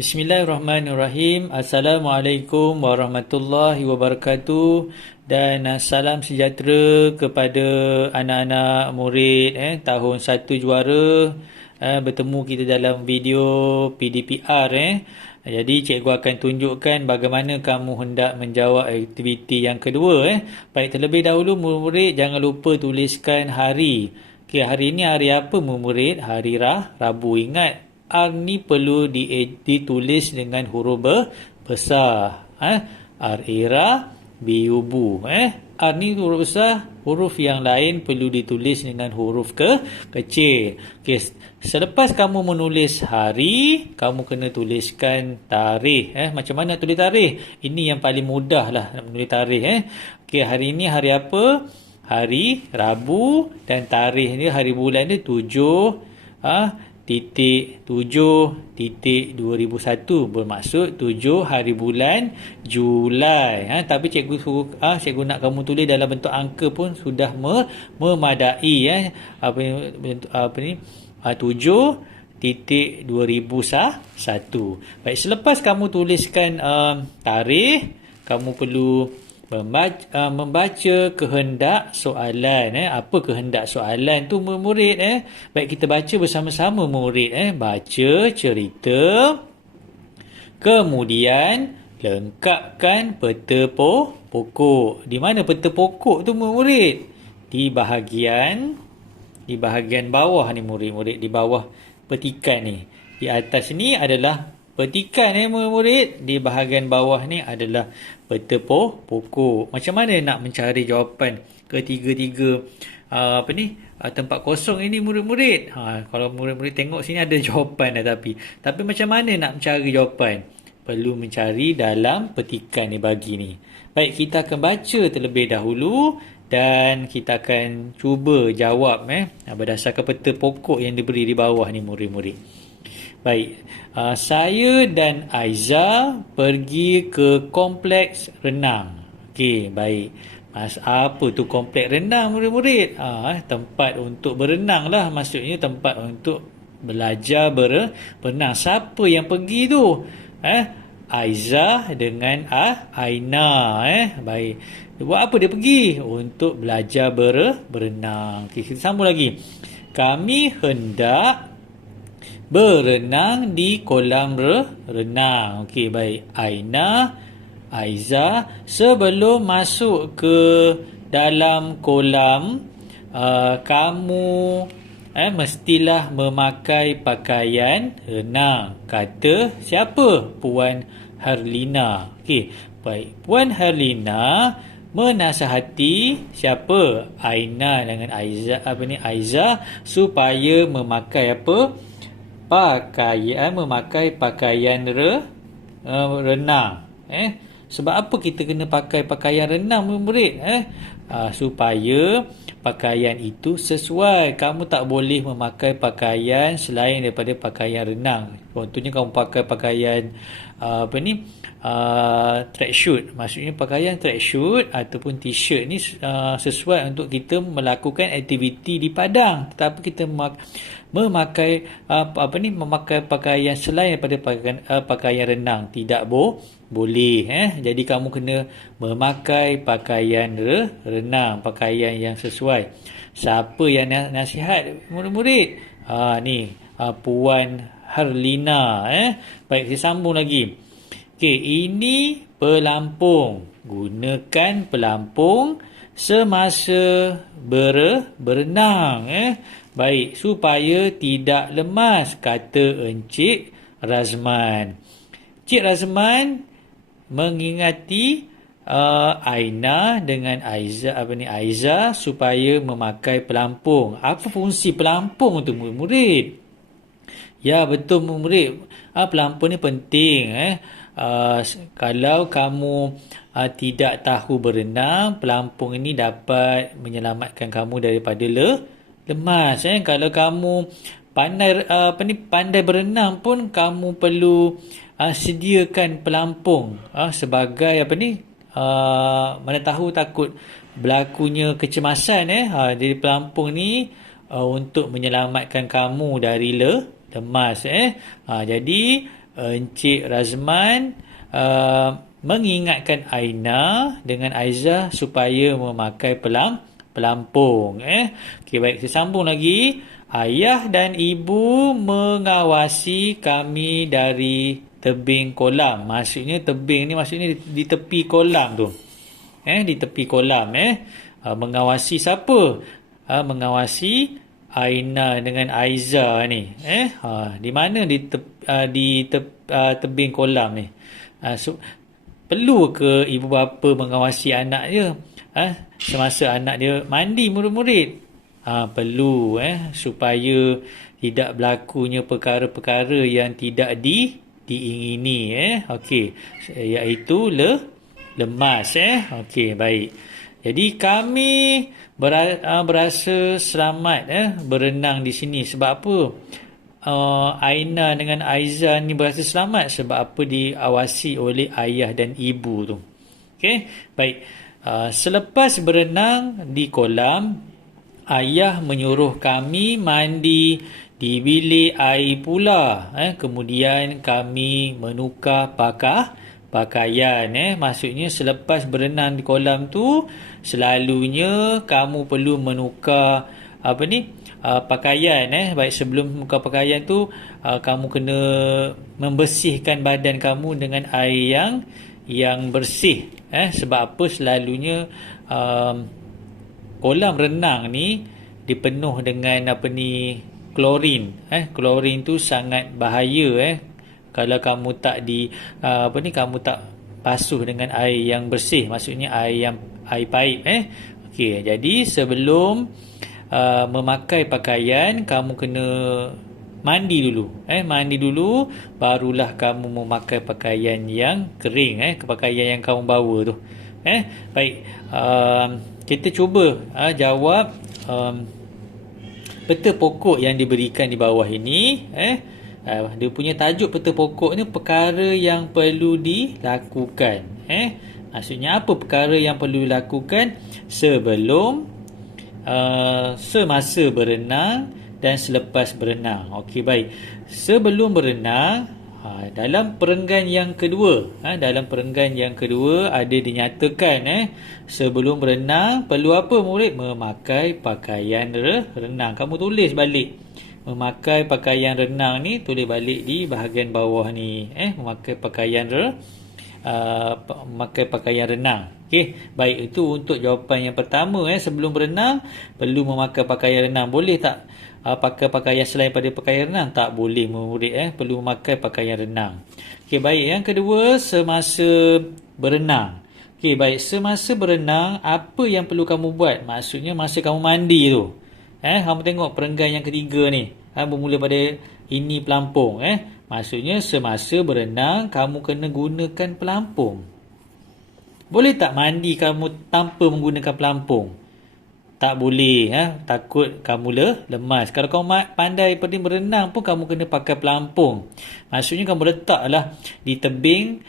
Bismillahirrahmanirrahim. Assalamualaikum warahmatullahi wabarakatuh dan salam sejahtera kepada anak-anak murid tahun 1 juara. Bertemu kita dalam video PDPR. Jadi cikgu akan tunjukkan bagaimana kamu hendak menjawab aktiviti yang kedua. Baik, terlebih dahulu murid jangan lupa tuliskan hari. Okey, hari ini hari apa murid? Hari Rabu. Ingat, R ni perlu ditulis dengan huruf besar. R era, B ubu. R ni huruf besar, huruf yang lain perlu ditulis dengan huruf kecil. Okay. Selepas kamu menulis hari, kamu kena tuliskan tarikh. Macam mana nak tulis tarikh? Ini yang paling mudah lah nak menulis tarikh. Okay, hari ini hari apa? Hari Rabu, dan tarikh ni, hari bulan ni 7.7.2001, bermaksud 7 hari bulan Julai. Tapi cikgu nak kamu tulis dalam bentuk angka pun sudah memadai. 7.2001. Baik, selepas kamu tuliskan tarikh, kamu perlu membaca kehendak soalan. Apa kehendak soalan tu murid? Baik, kita baca bersama-sama murid. Baca cerita, kemudian lengkapkan peta pokok. Di mana peta pokok tu murid? Di bahagian bawah ni murid. Di bawah petikan ni. Di atas ni adalah petikan murid, di bahagian bawah ni adalah peta pokok. Macam mana nak mencari jawapan ketiga-tiga tempat kosong ini murid-murid? Kalau murid-murid tengok sini ada jawapan dah, tapi macam mana nak mencari jawapan? Perlu mencari dalam petikan ni bagi ni. Baik, kita akan baca terlebih dahulu dan kita akan cuba jawab berdasarkan peta pokok yang diberi di bawah ni murid-murid. Baik, saya dan Aiza pergi ke kompleks renang. Okey, baik. Apa tu kompleks renang murid-murid? Tempat untuk berenang lah, maksudnya tempat untuk belajar berenang. Siapa yang pergi tu? Aiza dengan Aina. Baik. Buat apa dia pergi? Untuk belajar berenang. Okey, kita sambung lagi. Kami hendak berenang di kolam renang. Okey, baik. Aiza, sebelum masuk ke dalam kolam, kamu mestilah memakai pakaian renang. Kata siapa? Puan Harlina. Okey, baik. Puan Harlina menasihati siapa? Aina dengan Aiza supaya memakai apa? Memakai pakaian renang. Sebab apa kita kena pakai pakaian renang murid? Supaya pakaian itu sesuai. Kamu tak boleh memakai pakaian selain daripada pakaian renang. Contohnya kamu pakai pakaian tracksuit. Maksudnya pakaian tracksuit ataupun t-shirt ni sesuai untuk kita melakukan aktiviti di padang. Tetapi kita memakai pakaian selain daripada pakaian renang tidak boleh. Jadi kamu kena memakai pakaian renang, pakaian yang sesuai. Siapa yang nasihat murid-murid? Ni Puan Harlina. Baik, saya sambung lagi. Okey, ini pelampung. Gunakan pelampung semasa berenang. Baik, supaya tidak lemas, kata Encik Razman. Encik Razman mengingati Aina dengan Aiza supaya memakai pelampung. Apa fungsi pelampung tu murid? Ya, betul murid. Pelampung ni penting. Kalau kamu tidak tahu berenang, pelampung ini dapat menyelamatkan kamu daripada lemas. Kalau kamu pandai berenang pun, kamu perlu sediakan pelampung sebagai mana tahu takut berlakunya kecemasan. Jadi pelampung ni untuk menyelamatkan kamu dari lemas. Jadi Encik Razman mengingatkan Aina dengan Aizah supaya memakai pelampung. Okey, baik, saya sambung lagi. Ayah dan ibu mengawasi kami dari tebing kolam. Maksudnya tebing ni maksudnya di tepi kolam tu. Di tepi kolam. Mengawasi siapa? Mengawasi Aina dengan Aiza ni. Di mana di tebing kolam ni? Perlu ke ibu bapa mengawasi anak dia? Semasa anak dia mandi, murid-murid? Perlu supaya tidak berlakunya perkara-perkara yang tidak diingini. Okey, iaitu lemas. Okey, baik. Jadi kami berasa selamat berenang di sini. Sebab apa? Aina dengan Aiza ni berasa selamat sebab apa? Diawasi oleh ayah dan ibu tu. Okey, baik. Selepas berenang di kolam, ayah menyuruh kami mandi di bilik air pula. Kemudian kami menukar pakaian. Maksudnya selepas berenang di kolam tu, selalunya kamu perlu menukar pakaian. Baik, sebelum menukar pakaian tu, kamu kena membersihkan badan kamu dengan air yang bersih. Sebab apa? Selalunya kolam renang ni dipenuh dengan klorin. Klorin tu sangat bahaya. Kalau kamu tak kamu tak basuh dengan air yang bersih, maksudnya air paip. Okey, jadi sebelum memakai pakaian, kamu kena mandi dulu. Mandi dulu, barulah kamu memakai pakaian yang kering, pakaian yang kamu bawa tu. Baik, kita cuba jawab peta pokok yang diberikan di bawah ini. Dia punya tajuk peta pokok ni, perkara yang perlu dilakukan. Maksudnya apa perkara yang perlu dilakukan sebelum, semasa berenang dan selepas berenang. Okey, baik. Sebelum berenang, dalam perenggan yang kedua, ada dinyatakan sebelum berenang perlu apa, murid? Memakai pakaian renang. Kamu tulis balik memakai pakaian renang ni, tulis balik di bahagian bawah ni. Memakai pakaian renang. Okey, baik, itu untuk jawapan yang pertama. Sebelum berenang perlu memakai pakaian renang. Boleh tak pakai pakaian selain pada pakaian renang? Tak boleh, murid. Perlu memakai pakaian renang. Okey, baik. Yang kedua, semasa berenang. Okey, baik. Semasa berenang, apa yang perlu kamu buat? Maksudnya masa kamu mandi tu. Kamu tengok perenggan yang ketiga ni. Bermula pada ini pelampung. Maksudnya semasa berenang, kamu kena gunakan pelampung. Boleh tak mandi kamu tanpa menggunakan pelampung? Tak boleh. Takut kamu lemas. Kalau kamu pandai berenang pun, kamu kena pakai pelampung. Maksudnya kamu letaklah di tebing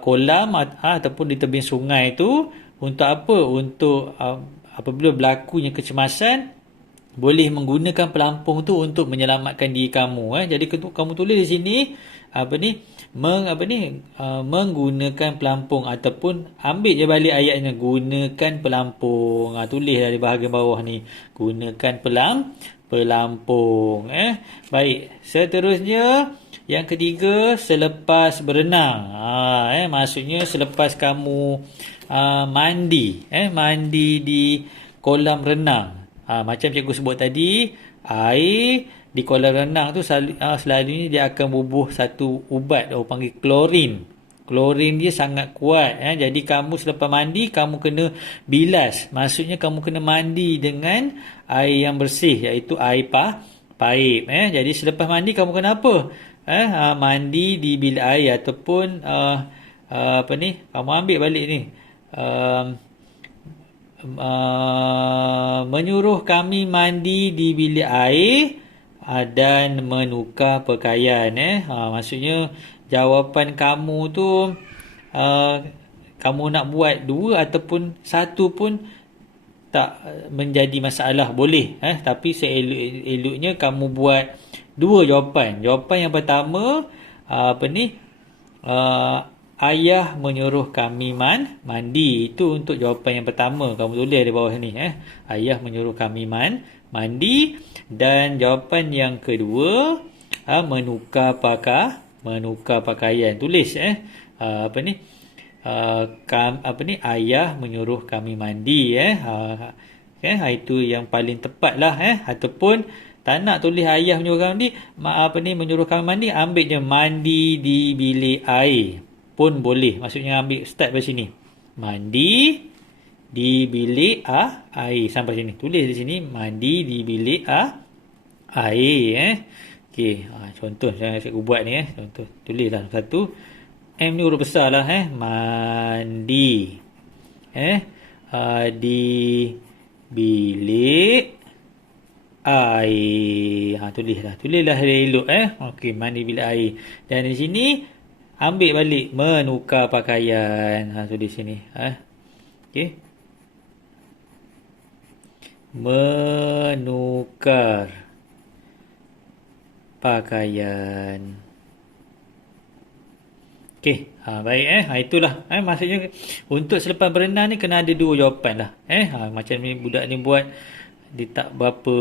kolam ataupun di tebing sungai tu. Untuk apa? Untuk apabila berlakunya kecemasan, boleh menggunakan pelampung tu untuk menyelamatkan diri kamu. Jadi kamu tulis di sini menggunakan pelampung, ataupun ambil je balik ayatnya, gunakan pelampung. Tulis dari bahagian bawah ni, gunakan pelampung. Baik, seterusnya yang ketiga, selepas berenang. Maksudnya selepas kamu mandi di kolam renang. Macam cikgu sebut tadi, air di kolam renang tu selalunya dia akan bubuh satu ubat, panggil klorin. Klorin dia sangat kuat. Jadi kamu selepas mandi, kamu kena bilas. Maksudnya kamu kena mandi dengan air yang bersih, iaitu air paip. Jadi selepas mandi kamu kena apa? Mandi di bilik air, ataupun kamu ambil balik ni. Menyuruh kami mandi di bilik air dan menukar pakaian. Maksudnya jawapan kamu tu kamu nak buat dua ataupun satu pun tak menjadi masalah, boleh. Tapi seelok-eloknya kamu buat dua jawapan. Jawapan yang pertama, Ayah menyuruh kami mandi. Itu untuk jawapan yang pertama. Kamu tulis di bawah ni. Ayah menyuruh kami mandi. Dan jawapan yang kedua, menukar pakaian. Tulis ayah menyuruh kami mandi. Itu yang paling tepat lah. Ataupun tak nak tulis ayah menyuruh kami mandi, menyuruh kami mandi, ambil je mandi di bilik air pun boleh. Maksudnya ambil start dari sini. Mandi di bilik air. Sampai sini. Tulis di sini mandi di bilik air. Okey, contoh saya buat ni. Contoh. Tulislah satu. M ni huruf besar lah. Mandi. Di bilik air. Tulislah elok. Okey, mandi bilik air. Dan di sini ambil balik menukar pakaian. Tulis sini. Okey. Menukar pakaian. Okey, baik itulah maksudnya untuk selepas berenang ni kena ada dua jawapan lah. Macam ni budak ni buat, dia tak berapa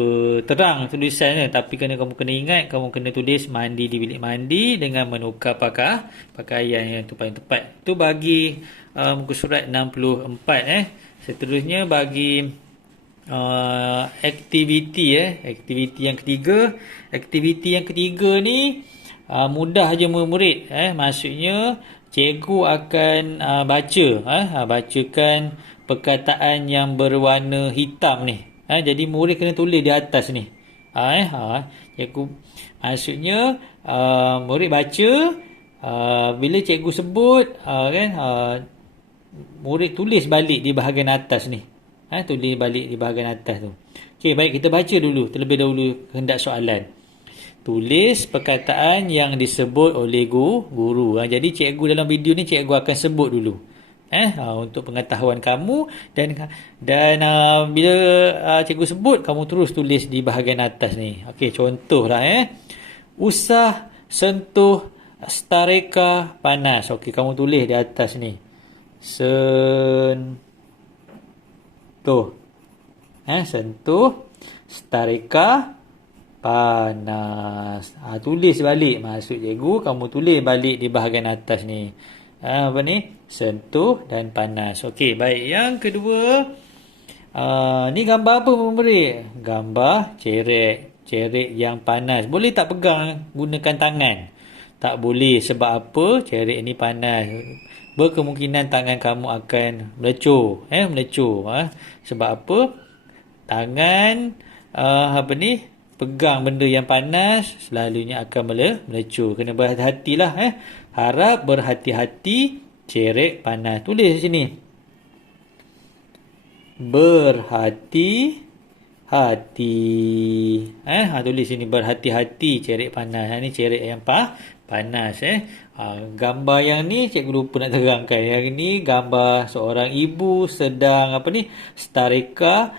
terang tulisannya, tapi kamu kena ingat, kamu kena tulis mandi di bilik mandi dengan menukar pakaian yang tu paling tepat. Tu bagi muka surat 64. Seterusnya bagi aktiviti yang ketiga. Aktiviti yang ketiga ni mudah je murid. Maksudnya cikgu akan bacakan perkataan yang berwarna hitam ni. Jadi murid kena tulis di atas ni. Cikgu maksudnya murid baca, bila cikgu sebut murid tulis balik di bahagian atas ni. Tulis balik di bahagian atas tu. Okey, baik, kita baca dulu terlebih dahulu hendak soalan. Tulis perkataan yang disebut oleh guru. Jadi cikgu dalam video ni cikgu akan sebut dulu. Untuk pengetahuan kamu, dan bila cikgu sebut, kamu terus tulis di bahagian atas ni. Okey, contohlah usah sentuh stareka panas. Okey, kamu tulis di atas ni. Sentuh stareka panas. Tulis balik. Maksud cikgu, kamu tulis balik di bahagian atas ni. Sentuh dan panas. Okey, baik. Yang kedua, ni gambar apa murid? Gambar cerek. Cerek yang panas. Boleh tak pegang gunakan tangan? Tak boleh. Sebab apa? Cerek ni panas. Berkemungkinan tangan kamu akan melecur. Sebab apa? Tangan pegang benda yang panas selalunya akan melecur. Kena berhati-hatilah. Harap berhati-hati cerek panas. Tulis di sini. Berhati-hati. Tulis sini berhati-hati cerek panas. Ni cerek yang panas. Gambar yang ni cikgu lupa nak terangkan. Yang ni gambar seorang ibu sedang stareka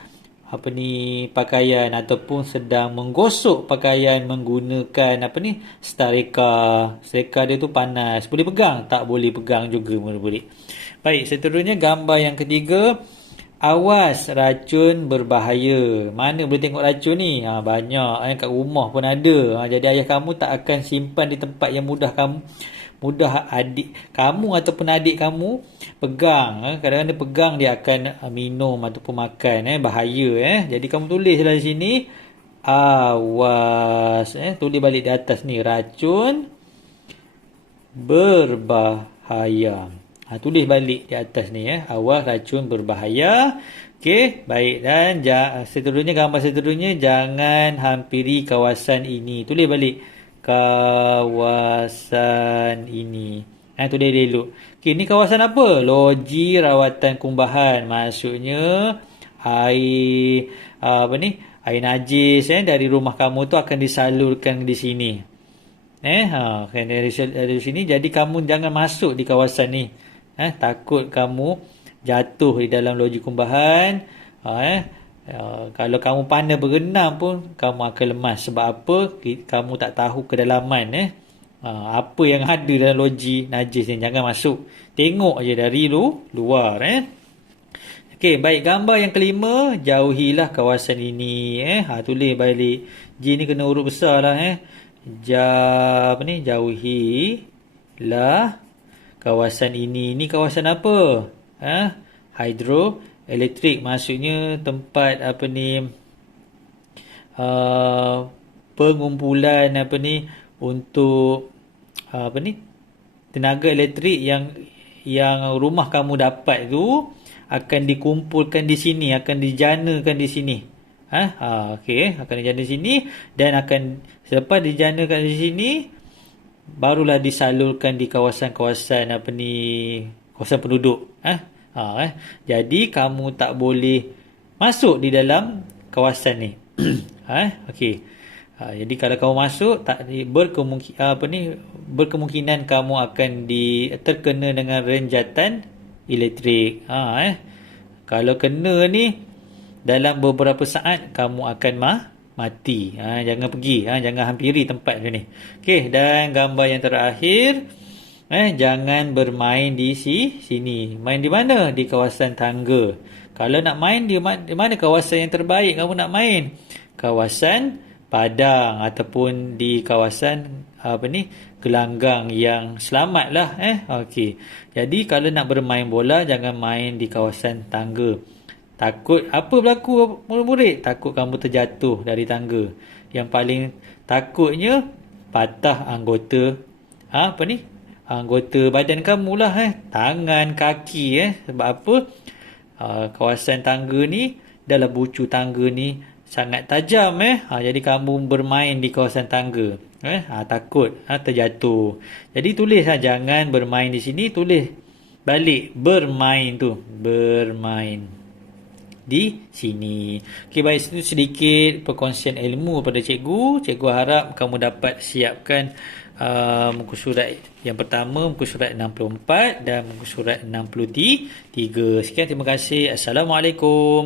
pakaian ataupun sedang menggosok pakaian menggunakan stareka. Stareka dia tu panas. Boleh pegang? Tak boleh pegang juga murid-murid. Baik, seterusnya gambar yang ketiga. Awas racun berbahaya. Mana boleh tengok racun ni? Banyak. Kat rumah pun ada. Jadi ayah kamu tak akan simpan di tempat yang mudah adik kamu ataupun adik kamu pegang. Kadang-kadang dia pegang, dia akan minum ataupun makan. Bahaya. Jadi kamu tulislah di sini. Awas. Tulis balik di atas ni. Racun berbahaya. Tulis balik di atas ni. Awas racun berbahaya. Okey, baik. Dan seterusnya, gambar seterusnya, jangan hampiri kawasan ini. Tulis balik. Kawasan ini. Tulis elok. Okey, ni kawasan apa? Loji rawatan kumbahan. Maksudnya air air najis dari rumah kamu tu akan disalurkan di sini. Dari sini, jadi kamu jangan masuk di kawasan ni. Takut kamu jatuh di dalam loji kumbahan. Kalau kamu pandai berenang pun kamu akan lemas. Sebab apa? Kamu tak tahu kedalaman. Apa yang ada dalam loji najis ni, jangan masuk. Tengok je dari luar. Okey, baik, gambar yang kelima, jauhilah kawasan ini. Tulis balik. J ni kena huruf besar lah. Jauhilah kawasan ini. Ini kawasan apa? Hidroelektrik, maksudnya tempat pengumpulan untuk tenaga elektrik yang rumah kamu dapat tu akan dikumpulkan di sini, akan dijanakan di sini. Okey, akan dijana di sini dan akan selepas dijanakan di sini barulah disalurkan di kawasan-kawasan kawasan penduduk. Jadi kamu tak boleh masuk di dalam kawasan ni. Okey. Jadi kalau kamu masuk, berkemungkinan kamu akan terkena dengan renjatan elektrik. Kalau kena ni dalam beberapa saat kamu akan mati. Jangan pergi, jangan hampiri tempat ni. Okey, dan gambar yang terakhir, jangan bermain di sini. Main di mana? Di kawasan tangga. Kalau nak main di mana kawasan yang terbaik kamu nak main? Kawasan padang ataupun di kawasan gelanggang yang selamat lah. Okey. Jadi kalau nak bermain bola, jangan main di kawasan tangga. Takut apa berlaku murid-murid? Takut kamu terjatuh dari tangga. Yang paling takutnya patah anggota anggota badan kamu lah. Tangan, kaki. Sebab apa? Kawasan tangga ni, dalam bucu tangga ni sangat tajam. Jadi kamu bermain di kawasan tangga, takut terjatuh. Jadi tulis jangan bermain di sini, tulis balik bermain di sini. Okey, baik, itu sedikit perkongsian ilmu pada cikgu. Cikgu harap kamu dapat siapkan muka surat yang pertama, muka surat 64 dan muka surat 63. Sekian, terima kasih. Assalamualaikum.